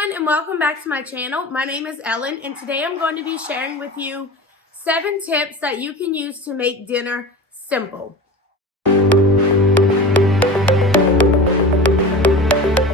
everyone, and welcome back to my channel. My name is Ellen, and today I'm going to be sharing with you 7 tips that you can use to make dinner simple.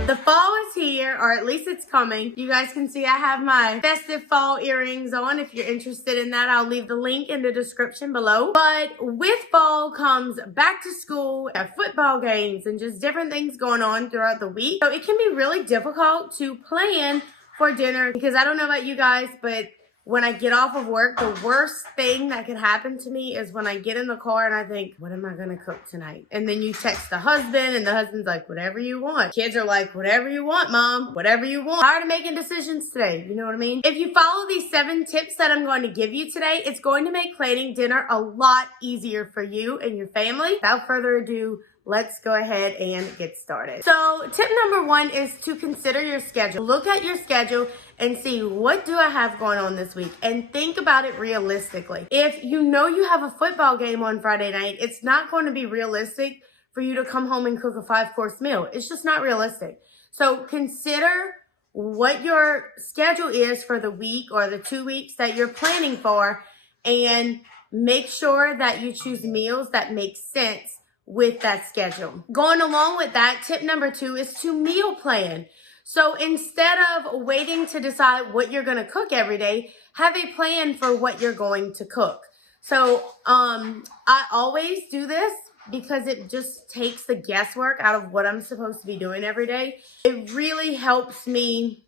The fall is here, or at least it's coming. You guys can see I have my festive fall earrings on. If you're interested in that, I'll leave the link in the description below. But with fall comes back to school, football games, and just different things going on throughout the week. So it can be really difficult to plan for dinner because I don't know about you guys, but when I get off of work, the worst thing that could happen to me is when I get in the car and I think, what am I going to cook tonight? And then you text the husband and the husband's like, whatever you want. Kids are like, whatever you want, mom, whatever you want. Tired of making decisions today. You know what I mean? If you follow these 7 tips that I'm going to give you today, it's going to make planning dinner a lot easier for you and your family. Without further ado, let's go ahead and get started. So tip number 1 is to consider your schedule. Look at your schedule and see, what do I have going on this week? And think about it realistically. If you know you have a football game on Friday night, it's not going to be realistic for you to come home and cook a 5-course meal. It's just not realistic. So consider what your schedule is for the week or the 2 weeks that you're planning for, and make sure that you choose meals that make sense with that schedule. Going along with that, tip number 2 is to meal plan. So instead of waiting to decide what you're going to cook every day, have a plan for what you're going to cook. So I always do this because it just takes the guesswork out of what I'm supposed to be doing every day. It really helps me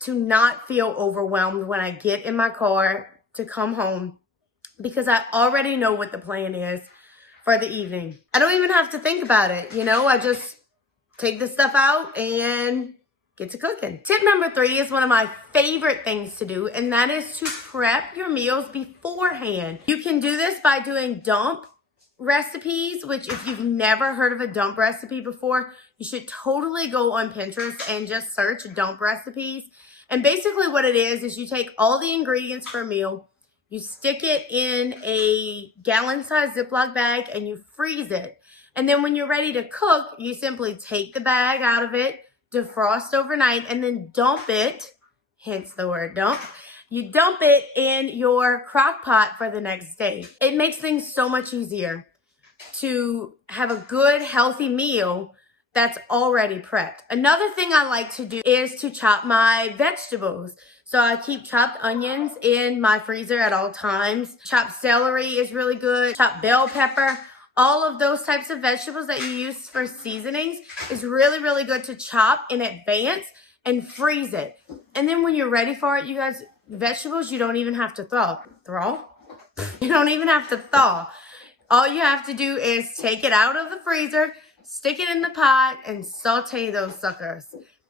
to not feel overwhelmed when I get in my car to come home, because I already know what the plan is for the evening. I don't even have to think about it. You know, I just take the stuff out and get to cooking. Tip number 3 is one of my favorite things to do, and that is to prep your meals beforehand. You can do this by doing dump recipes, which if you've never heard of a dump recipe before, you should totally go on Pinterest and just search dump recipes. And basically what it is you take all the ingredients for a meal, you stick it in a gallon-sized Ziploc bag, and you freeze it. And then when you're ready to cook, you simply take the bag out of it, defrost overnight, and then dump it, hence the word dump. You dump it in your crock pot for the next day. It makes things so much easier to have a good, healthy meal that's already prepped. Another thing I like to do is to chop my vegetables. So I keep chopped onions in my freezer at all times. Chopped celery is really good. Chopped bell pepper. All of those types of vegetables that you use for seasonings is really, really good to chop in advance and freeze it. And then when you're ready for it, you guys, vegetables, you don't even have to thaw. You don't even have to thaw. All you have to do is take it out of the freezer, stick it in the pot, and saute those suckers.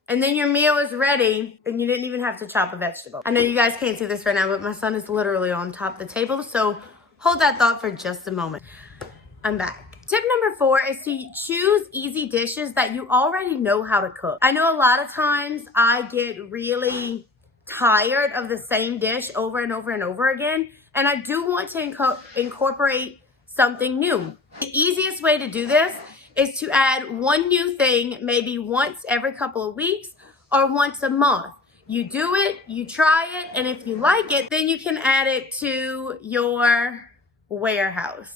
And then your meal is ready, and you didn't even have to chop a vegetable. I know you guys can't see this right now, but my son is literally on top of the table, so hold that thought for just a moment. I'm back. Tip number 4 is to choose easy dishes that you already know how to cook. I know a lot of times I get really tired of the same dish over and over and over again, and I do want to incorporate something new. The easiest way to do this is to add one new thing, maybe once every couple of weeks or once a month. You do it, you try it, and if you like it, then you can add it to your wheelhouse.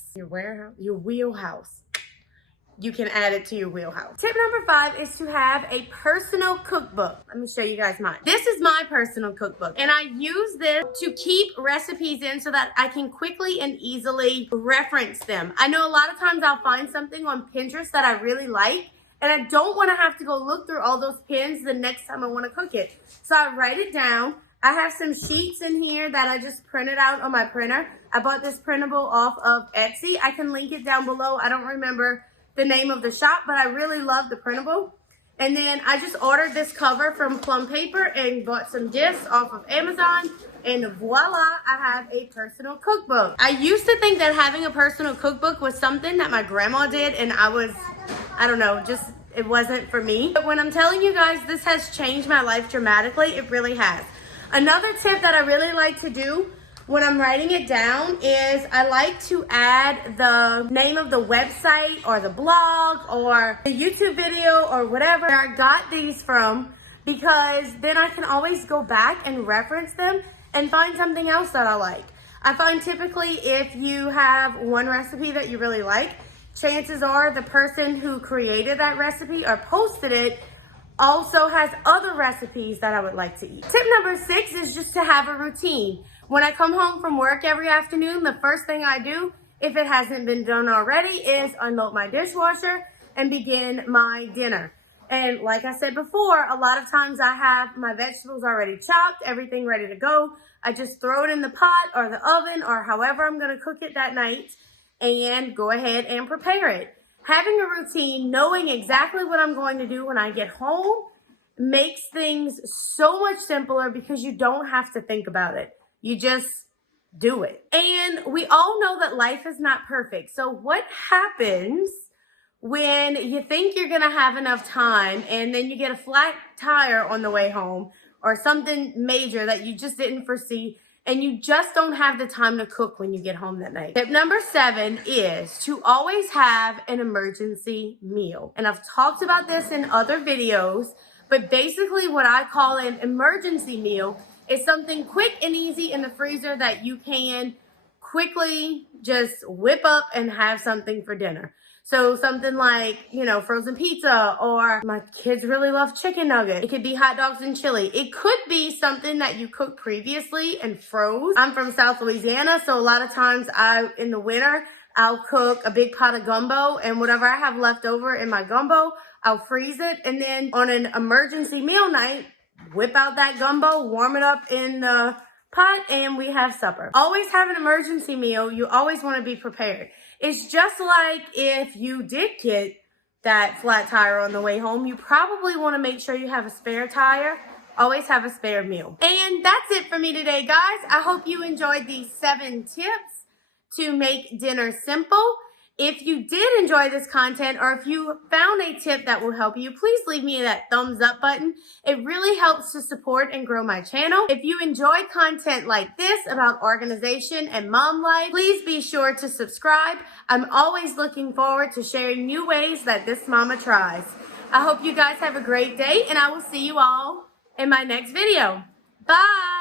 You can add it to your wheelhouse. Tip number 5 is to have a personal cookbook. Let me show you guys mine. This is my personal cookbook, and I use this to keep recipes in so that I can quickly and easily reference them. I know a lot of times I'll find something on Pinterest that I really like, and I don't want to have to go look through all those pins the next time I want to cook it. So I write it down. I have some sheets in here that I just printed out on my printer. I bought this printable off of Etsy. I can link it down below. I don't remember the name of the shop, but I really love the printable. And then I just ordered this cover from Plum Paper and bought some discs off of Amazon, and voila, I have a personal cookbook. I used to think that having a personal cookbook was something that my grandma did, and I don't know, just it wasn't for me. But when I'm telling you guys this has changed my life dramatically, it really has. Another tip that I really like to do when I'm writing it down is I like to add the name of the website or the blog or the YouTube video or whatever I got these from, because then I can always go back and reference them and find something else that I like. I find typically if you have one recipe that you really like, chances are the person who created that recipe or posted it also has other recipes that I would like to eat. Tip number 6 is just to have a routine. When I come home from work every afternoon, the first thing I do, if it hasn't been done already, is unload my dishwasher and begin my dinner. And like I said before, a lot of times I have my vegetables already chopped, everything ready to go. I just throw it in the pot or the oven or however I'm gonna cook it that night and go ahead and prepare it. Having a routine, knowing exactly what I'm going to do when I get home makes things so much simpler because you don't have to think about it. You just do it. And we all know that life is not perfect. So what happens when you think you're gonna have enough time and then you get a flat tire on the way home or something major that you just didn't foresee and you just don't have the time to cook when you get home that night? Tip number 7 is to always have an emergency meal. And I've talked about this in other videos, but basically what I call an emergency meal is something quick and easy in the freezer that you can quickly just whip up and have something for dinner. So something like, frozen pizza, or my kids really love chicken nuggets. It could be hot dogs and chili. It could be something that you cooked previously and froze. I'm from South Louisiana, so a lot of times in the winter, I'll cook a big pot of gumbo, and whatever I have left over in my gumbo, I'll freeze it. And then on an emergency meal night, whip out that gumbo, warm it up in the pot, and we have supper. Always have an emergency meal. You always want to be prepared. It's just like if you did get that flat tire on the way home, you probably want to make sure you have a spare tire. Always have a spare meal. And that's it for me today, guys. I hope you enjoyed these 7 tips to make dinner simple. If you did enjoy this content, or if you found a tip that will help you, please leave me that thumbs up button. It really helps to support and grow my channel. If you enjoy content like this about organization and mom life, please be sure to subscribe. I'm always looking forward to sharing new ways that this mama tries. I hope you guys have a great day, and I will see you all in my next video. Bye!